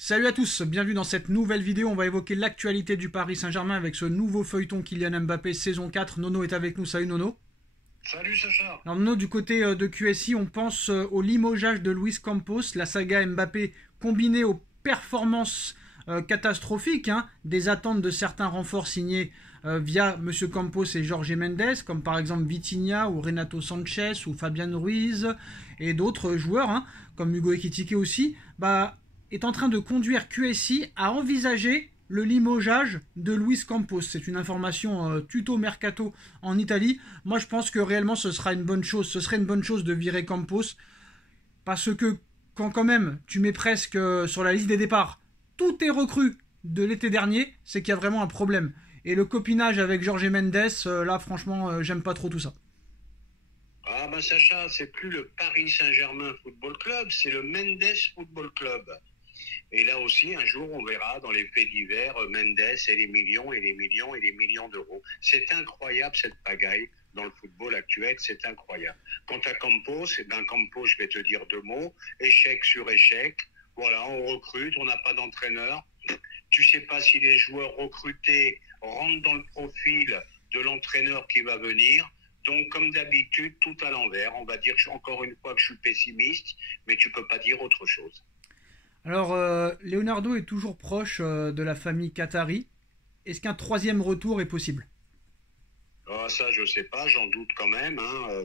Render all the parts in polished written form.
Salut à tous, bienvenue dans cette nouvelle vidéo. On va évoquer l'actualité du Paris Saint-Germain avec ce nouveau feuilleton Kylian Mbappé saison 4. Nono est avec nous, salut Nono. Salut Sacha. Alors Nono, du côté de QSI, on pense au limogeage de Luis Campos, la saga Mbappé combinée aux performances catastrophiques, des attentes de certains renforts signés via Monsieur Campos et Jorge Mendes, comme par exemple Vitinha ou Renato Sanchez ou Fabian Ruiz et d'autres joueurs, comme Hugo Ekitike aussi, est en train de conduire QSI à envisager le limogeage de Luis Campos. C'est une information tuto mercato en Italie. Moi, je pense que réellement, ce sera une bonne chose. Ce serait une bonne chose de virer Campos, parce que quand même, tu mets presque sur la liste des départs tous tes recrues de l'été dernier, c'est qu'il y a vraiment un problème. Et le copinage avec Jorge Mendes, là, franchement, j'aime pas trop tout ça. Ah bah Sacha, c'est plus le Paris Saint-Germain Football Club, c'est le Mendes Football Club. Et là aussi, un jour, on verra dans les faits divers Mendes et les millions et les millions et les millions d'euros. C'est incroyable cette pagaille dans le football actuel, c'est incroyable. Quant à Campos, Campos, je vais te dire deux mots, échec sur échec. Voilà, on recrute, on n'a pas d'entraîneur. Tu sais pas si les joueurs recrutés rentrent dans le profil de l'entraîneur qui va venir. Donc, comme d'habitude, tout à l'envers. On va dire encore une fois que je suis pessimiste, mais tu peux pas dire autre chose. Alors, Leonardo est toujours proche de la famille Qatari. Est-ce qu'un troisième retour est possible? Ça, je sais pas, j'en doute quand même,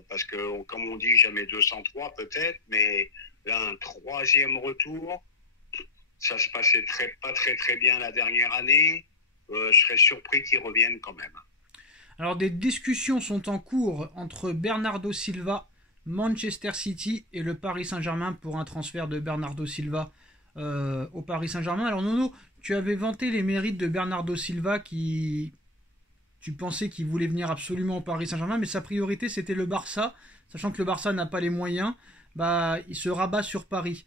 parce que, comme on dit, jamais 203 peut-être, mais là, un troisième retour, ça se passait pas très bien la dernière année. Je serais surpris qu'ils reviennent quand même. Alors, des discussions sont en cours entre Bernardo Silva, Manchester City et le Paris Saint-Germain pour un transfert de Bernardo Silva au Paris Saint-Germain. Alors Nono, tu avais vanté les mérites de Bernardo Silva, tu pensais qu'il voulait venir absolument au Paris Saint-Germain, mais sa priorité c'était le Barça, sachant que le Barça n'a pas les moyens, il se rabat sur Paris.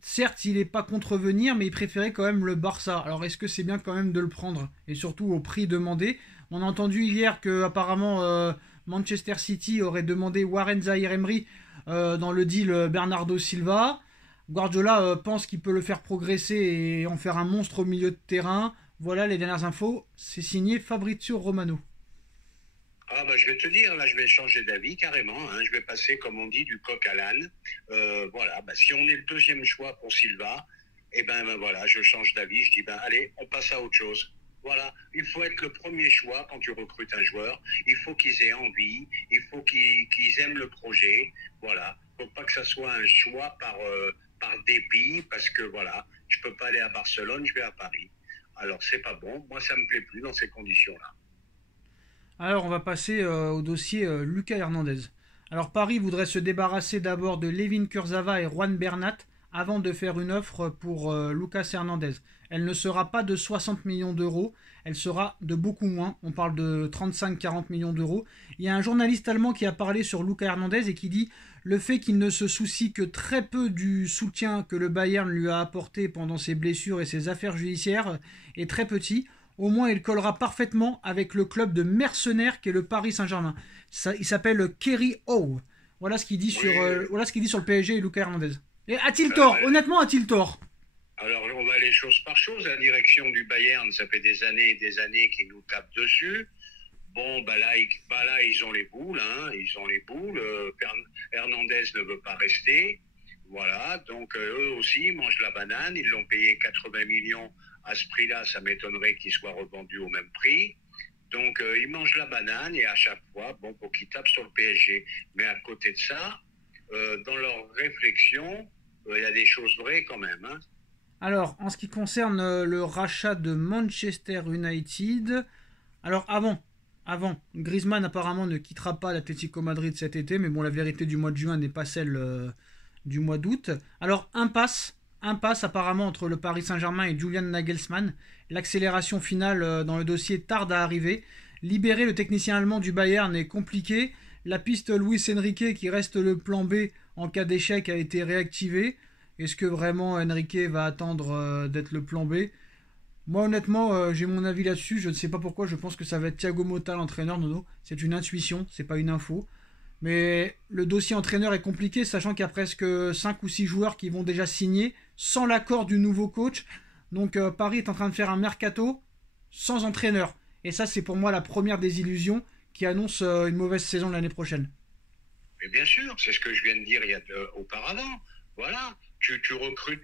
Certes, il n'est pas contre venir, mais il préférait quand même le Barça. Alors est-ce que c'est bien quand même de le prendre, et surtout au prix demandé? On a entendu hier que apparemment Manchester City aurait demandé Warren Zaïre-Emery dans le deal Bernardo Silva. Guardiola pense qu'il peut le faire progresser et en faire un monstre au milieu de terrain. Voilà les dernières infos. C'est signé Fabrizio Romano. Je vais te dire, là, je vais changer d'avis carrément. Je vais passer, comme on dit, du coq à l'âne. Si on est le deuxième choix pour Silva, voilà, je change d'avis. Je dis, allez, on passe à autre chose. Voilà, il faut être le premier choix quand tu recrutes un joueur. Il faut qu'ils aient envie, il faut qu'ils aiment le projet. Voilà, il ne faut pas que ça soit un choix par dépit, parce que voilà, je peux pas aller à Barcelone, je vais à Paris. Alors c'est pas bon, moi ça me plaît plus dans ces conditions-là. Alors on va passer au dossier Lucas Hernandez. Alors Paris voudrait se débarrasser d'abord de Layvin Kurzawa et Juan Bernat avant de faire une offre pour Lucas Hernandez. Elle ne sera pas de 60 millions d'euros, elle sera de beaucoup moins, on parle de 35-40 millions d'euros. Il y a un journaliste allemand qui a parlé sur Lucas Hernandez et qui dit le fait qu'il ne se soucie que très peu du soutien que le Bayern lui a apporté pendant ses blessures et ses affaires judiciaires est très petit. Au moins il collera parfaitement avec le club de mercenaires qu'est le Paris Saint-Germain. Il s'appelle Kerry Howe. Voilà ce qu'il dit, voilà ce qu'il dit sur le PSG et Lucas Hernandez. Et a-t-il tort? Honnêtement, a-t-il tort? Alors, on va aller chose par chose. La direction du Bayern, ça fait des années et des années qu'ils nous tapent dessus. Bon, là, ils ont les boules, ils ont les boules. Hernandez ne veut pas rester. Voilà, donc eux aussi, ils mangent la banane. Ils l'ont payé 80 millions à ce prix-là. Ça m'étonnerait qu'il soit revendu au même prix. Donc, ils mangent la banane et à chaque fois, pour qu'ils tapent sur le PSG. Mais à côté de ça, dans leur réflexion, il y a des choses vraies quand même. Alors, en ce qui concerne le rachat de Manchester United, alors avant, Griezmann apparemment ne quittera pas l'Atlético Madrid cet été, mais bon, la vérité du mois de juin n'est pas celle du mois d'août. Alors, impasse apparemment entre le Paris Saint-Germain et Julian Nagelsmann. L'accélération finale dans le dossier tarde à arriver. Libérer le technicien allemand du Bayern est compliqué. La piste Luis Enrique, qui reste le plan B en cas d'échec, a été réactivée. Est-ce que vraiment Enrique va attendre d'être le plan B? Moi honnêtement, j'ai mon avis là-dessus. Je ne sais pas pourquoi, je pense que ça va être Thiago Motta l'entraîneur, Nono. C'est une intuition, c'est pas une info. Mais le dossier entraîneur est compliqué, sachant qu'il y a presque 5 ou 6 joueurs qui vont déjà signer sans l'accord du nouveau coach. Donc Paris est en train de faire un mercato sans entraîneur. Et ça, c'est pour moi la première désillusion qui annonce une mauvaise saison l'année prochaine. Mais bien sûr, c'est ce que je viens de dire auparavant. Voilà, tu recrutes,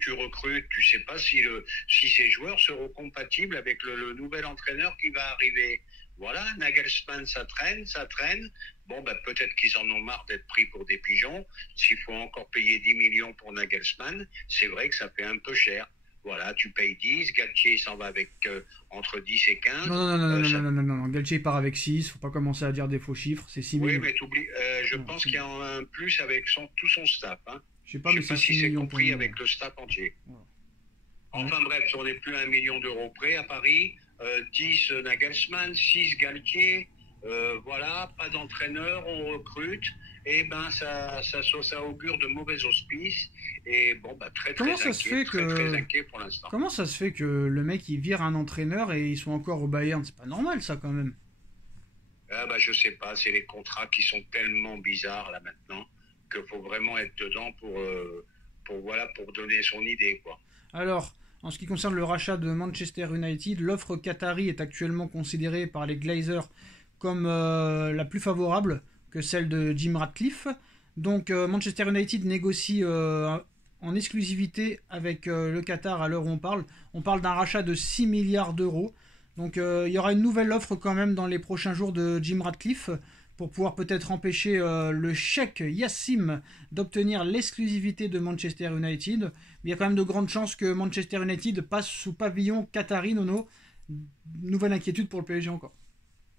tu sais pas si ces joueurs seront compatibles avec le nouvel entraîneur qui va arriver. Voilà, Nagelsmann, ça traîne. Bon, bah, peut-être qu'ils en ont marre d'être pris pour des pigeons. S'il faut encore payer 10 millions pour Nagelsmann, c'est vrai que ça fait un peu cher. Voilà, tu payes 10, Galtier s'en va avec entre 10 et 15. Non, Galtier part avec 6, faut pas commencer à dire des faux chiffres, c'est 6 millions. Oui, mais t'oublies, je pense qu'il y a un plus avec tout son staff. Hein. Je sais pas si c'est compris avec le staff entier. Voilà. Enfin bref, on n'est plus à 1 million d'euros près à Paris. 10 Nagelsmann, 6 Galtier. Voilà, pas d'entraîneur, on recrute. Et ben ça augure de mauvais auspices. Et bon, bah très inquiet pour l'instant. Comment ça se fait que le mec il vire un entraîneur et ils sont encore au Bayern? C'est pas normal ça quand même. Ah bah je sais pas, c'est les contrats qui sont tellement bizarres là maintenant qu'il faut vraiment être dedans pour donner son idée quoi. Alors, en ce qui concerne le rachat de Manchester United, l'offre qatari est actuellement considérée par les Glazers comme la plus favorable que celle de Jim Ratcliffe. Donc Manchester United négocie en exclusivité avec le Qatar à l'heure où on parle. On parle d'un rachat de 6 milliards d'euros. Donc il y aura une nouvelle offre quand même dans les prochains jours de Jim Ratcliffe pour pouvoir peut-être empêcher le cheikh Yassim d'obtenir l'exclusivité de Manchester United. Mais il y a quand même de grandes chances que Manchester United passe sous pavillon qatari, Nono. Nouvelle inquiétude pour le PSG encore.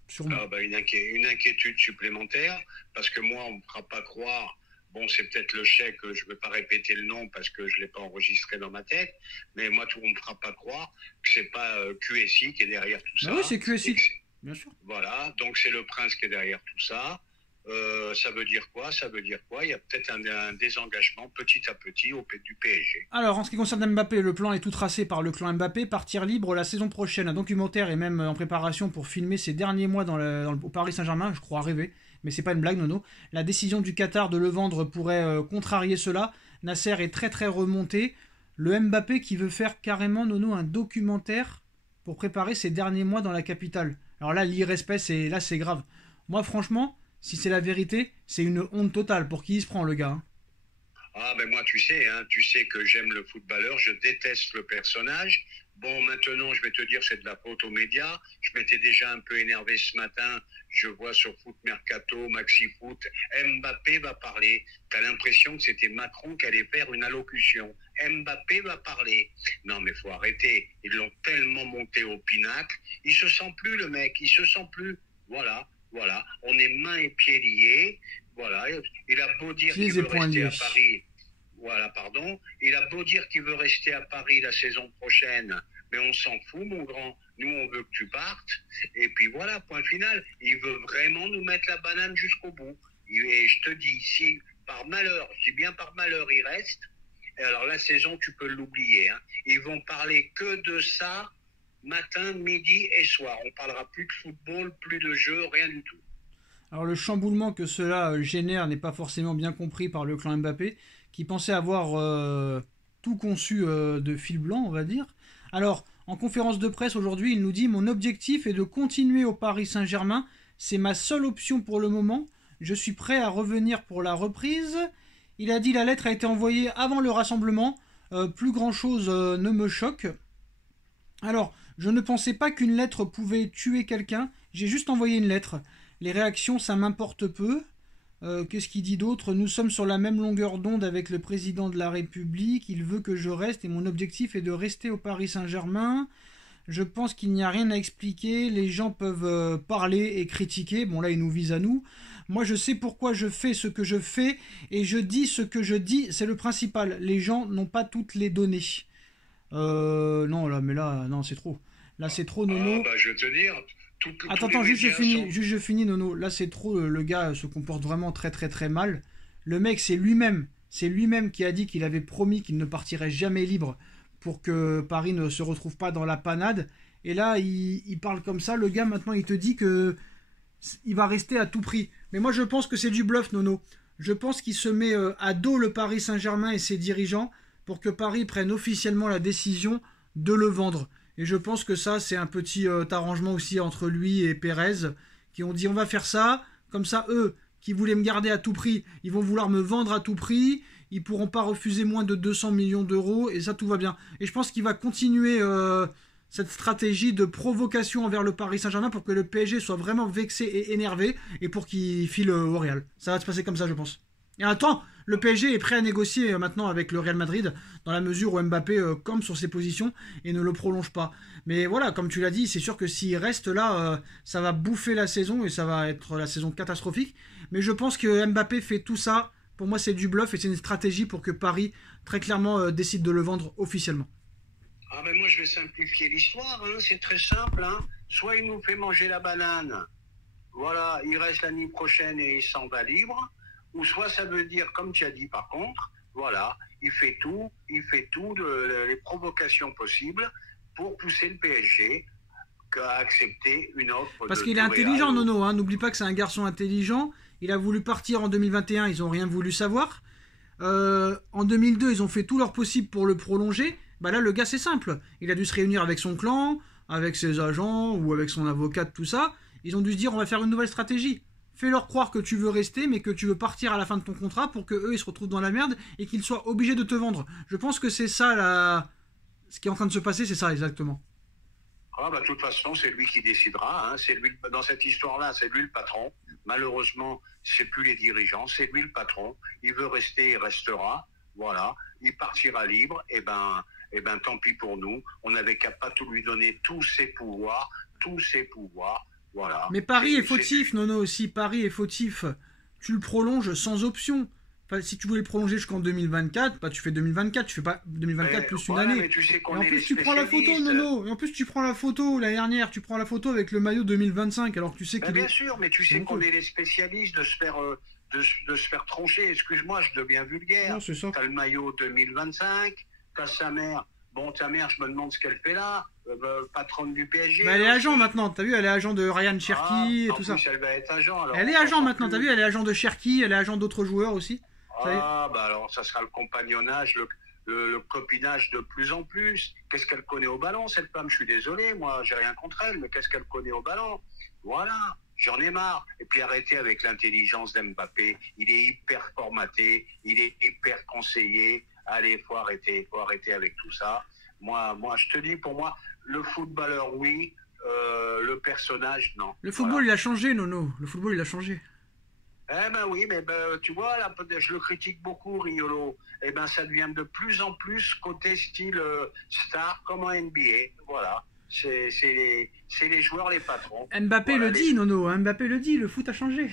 Sûrement. Ah bah une inquiétude supplémentaire, parce que moi, on ne me fera pas croire, bon, c'est peut-être le chèque, je ne vais pas répéter le nom parce que je ne l'ai pas enregistré dans ma tête, mais moi, on ne me fera pas croire que ce n'est pas QSI qui est derrière tout ça. Ah oui, c'est QSI, bien sûr. Voilà, donc c'est le prince qui est derrière tout ça. Ça veut dire quoi? Il y a peut-être un désengagement petit à petit du PSG. Alors, en ce qui concerne Mbappé, le plan est tout tracé par le clan Mbappé. Partir libre la saison prochaine. Un documentaire est même en préparation pour filmer ses derniers mois au Paris Saint-Germain. Je crois rêver, mais c'est pas une blague, Nono. La décision du Qatar de le vendre pourrait contrarier cela. Nasser est très très remonté. Le Mbappé qui veut faire carrément, Nono, un documentaire pour préparer ses derniers mois dans la capitale. Alors là, l'irrespect, c'est grave. Moi, franchement, si c'est la vérité, c'est une honte totale. Pour qui il se prend, le gars, hein. Ah, ben moi, tu sais que j'aime le footballeur, je déteste le personnage. Bon, maintenant, je vais te dire, c'est de la faute aux médias. Je m'étais déjà un peu énervé ce matin. Je vois sur Foot Mercato, Maxi Foot, Mbappé va parler. T'as l'impression que c'était Macron qui allait faire une allocution. Mbappé va parler. Non, mais faut arrêter. Ils l'ont tellement monté au pinacle. Il se sent plus, le mec. Il se sent plus. Voilà. On est mains et pieds liés. Voilà. Il a beau dire qu'il veut rester à Paris. Voilà, pardon. Il a beau dire qu'il veut rester à Paris la saison prochaine, mais on s'en fout, mon grand. Nous, on veut que tu partes. Et puis voilà, point final. Il veut vraiment nous mettre la banane jusqu'au bout. Et je te dis, si par malheur, je dis bien par malheur, il reste, alors la saison, tu peux l'oublier. Hein. Ils vont parler que de ça, matin, midi et soir. On parlera plus de football, plus de jeu, rien du tout. Alors le chamboulement que cela génère n'est pas forcément bien compris par le clan Mbappé, qui pensait avoir tout conçu de fil blanc, on va dire. Alors, en conférence de presse aujourd'hui, il nous dit « Mon objectif est de continuer au Paris Saint-Germain. C'est ma seule option pour le moment. Je suis prêt à revenir pour la reprise. » Il a dit « La lettre a été envoyée avant le rassemblement. Plus grand-chose ne me choque. » Alors, je ne pensais pas qu'une lettre pouvait tuer quelqu'un. J'ai juste envoyé une lettre. Les réactions, ça m'importe peu. Qu'est-ce qu'il dit d'autre? Nous sommes sur la même longueur d'onde avec le président de la République. Il veut que je reste et mon objectif est de rester au Paris Saint-Germain. Je pense qu'il n'y a rien à expliquer. Les gens peuvent parler et critiquer. Bon, là, il nous vise à nous. Moi, je sais pourquoi je fais ce que je fais et je dis ce que je dis. C'est le principal. Les gens n'ont pas toutes les données. Non, là, c'est trop. Là, c'est trop, Nono. Je vais te dire... Attends, juste je finis, Nono. Là, c'est trop, le gars se comporte vraiment très très très mal. Le mec, c'est lui-même qui a dit qu'il avait promis qu'il ne partirait jamais libre pour que Paris ne se retrouve pas dans la panade. Et là, il parle comme ça. Le gars, maintenant, il te dit que il va rester à tout prix. Mais moi, je pense que c'est du bluff, Nono. Je pense qu'il se met à dos le Paris Saint-Germain et ses dirigeants pour que Paris prenne officiellement la décision de le vendre. Et je pense que ça, c'est un petit arrangement aussi entre lui et Pérez, qui ont dit on va faire ça, comme ça, eux, qui voulaient me garder à tout prix, ils vont vouloir me vendre à tout prix, ils pourront pas refuser moins de 200 millions d'euros, et ça, tout va bien. Et je pense qu'il va continuer cette stratégie de provocation envers le Paris Saint-Germain pour que le PSG soit vraiment vexé et énervé, et pour qu'il file au Real. Ça va se passer comme ça, je pense. Et attends, le PSG est prêt à négocier maintenant avec le Real Madrid, dans la mesure où Mbappé campe sur ses positions et ne le prolonge pas. Mais voilà, comme tu l'as dit, c'est sûr que s'il reste là, ça va bouffer la saison et ça va être la saison catastrophique. Mais je pense que Mbappé fait tout ça. Pour moi, c'est du bluff et c'est une stratégie pour que Paris, très clairement, décide de le vendre officiellement. Ah ben moi, je vais simplifier l'histoire. Hein. C'est très simple. Hein. Soit il nous fait manger la banane, voilà, il reste l'année prochaine et il s'en va libre. Ou soit ça veut dire, comme tu as dit par contre, voilà, il fait tout les provocations possibles pour pousser le PSG à accepter une offre. Parce qu'il est intelligent, Nono, hein. N'oublie pas que c'est un garçon intelligent. Il a voulu partir en 2021, ils n'ont rien voulu savoir. En 2002, ils ont fait tout leur possible pour le prolonger. Bah là, le gars, c'est simple. Il a dû se réunir avec son clan, avec ses agents ou avec son avocat, tout ça. Ils ont dû se dire, on va faire une nouvelle stratégie. Fais-leur croire que tu veux rester, mais que tu veux partir à la fin de ton contrat pour qu'eux, ils se retrouvent dans la merde et qu'ils soient obligés de te vendre. Je pense que c'est ça, ce qui est en train de se passer, c'est ça, exactement. Ah bah, de toute façon, c'est lui qui décidera. Hein. C'est lui, dans cette histoire-là, c'est lui le patron. Malheureusement, c'est plus les dirigeants, c'est lui le patron. Il veut rester, il restera. Voilà. Il partira libre. Et ben, tant pis pour nous. On n'avait qu'à pas tout lui donner tous ses pouvoirs. Voilà. Mais Paris est fautif, Nono, aussi. Paris est fautif. Tu le prolonges sans option. Enfin, si tu voulais le prolonger jusqu'en 2024, bah, tu fais 2024, tu fais pas 2024 plus une année. Mais tu sais qu'on et en plus, tu prends la photo, Nono. Et en plus, tu prends la photo l'année dernière. Tu prends la photo avec le maillot 2025, alors que tu sais qu'il bien sûr, mais tu sais qu'on est les spécialistes de se faire de se faire troncher. Excuse-moi, je deviens vulgaire. Non, c'est ça. T'as le maillot 2025, t'as sa mère. Bon, ta mère, je me demande ce qu'elle fait là. Patronne du PSG. Bah, elle est agent maintenant, t'as vu, elle est agent de Ryan Cherki et tout ça. Elle va être agent, alors, elle est agent maintenant, t'as vu, elle est agent de Cherki, elle est agent d'autres joueurs aussi. Bah alors ça sera le compagnonnage, le copinage de plus en plus. Qu'est-ce qu'elle connaît au ballon, cette femme? Je suis désolé, moi, j'ai rien contre elle, mais qu'est-ce qu'elle connaît au ballon? Voilà, j'en ai marre. Et puis arrêtez avec l'intelligence d'Mbappé. Il est hyper formaté, il est hyper conseillé. Allez, faut arrêter avec tout ça. Moi, je te dis, pour moi, le footballeur, oui, le personnage, non. Le football, il a changé, Nono. Le football, il a changé. Eh ben oui, mais tu vois, là, je le critique beaucoup, Riolo. Eh ben, ça devient de plus en plus côté style star, comme en NBA. Voilà. C'est les joueurs, les patrons. Mbappé le dit, Nono. Mbappé le dit, le foot a changé.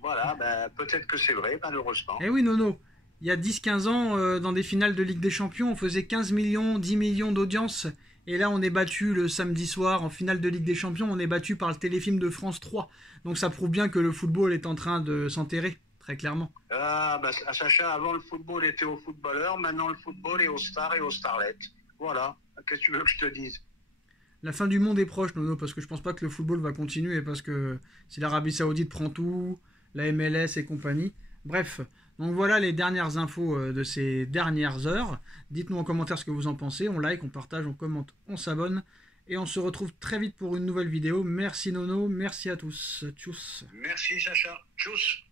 Voilà, peut-être que c'est vrai, malheureusement. Eh oui, Nono. Il y a 10-15 ans, dans des finales de Ligue des Champions, on faisait 15 millions, 10 millions d'audience. Et là, on est battu le samedi soir en finale de Ligue des Champions. On est battu par le téléfilm de France 3. Donc ça prouve bien que le football est en train de s'enterrer, très clairement. Ah, Sacha, avant le football était aux footballeurs. Maintenant, le football est aux stars et aux starlettes. Voilà. Qu'est-ce que tu veux que je te dise? La fin du monde est proche, Nono, parce que je pense pas que le football va continuer. Parce que si l'Arabie Saoudite prend tout, la MLS et compagnie. Bref. Donc voilà les dernières infos de ces dernières heures. Dites-nous en commentaire ce que vous en pensez. On like, on partage, on commente, on s'abonne. Et on se retrouve très vite pour une nouvelle vidéo. Merci Nono, merci à tous. Tchuss. Merci Sacha. Tchuss.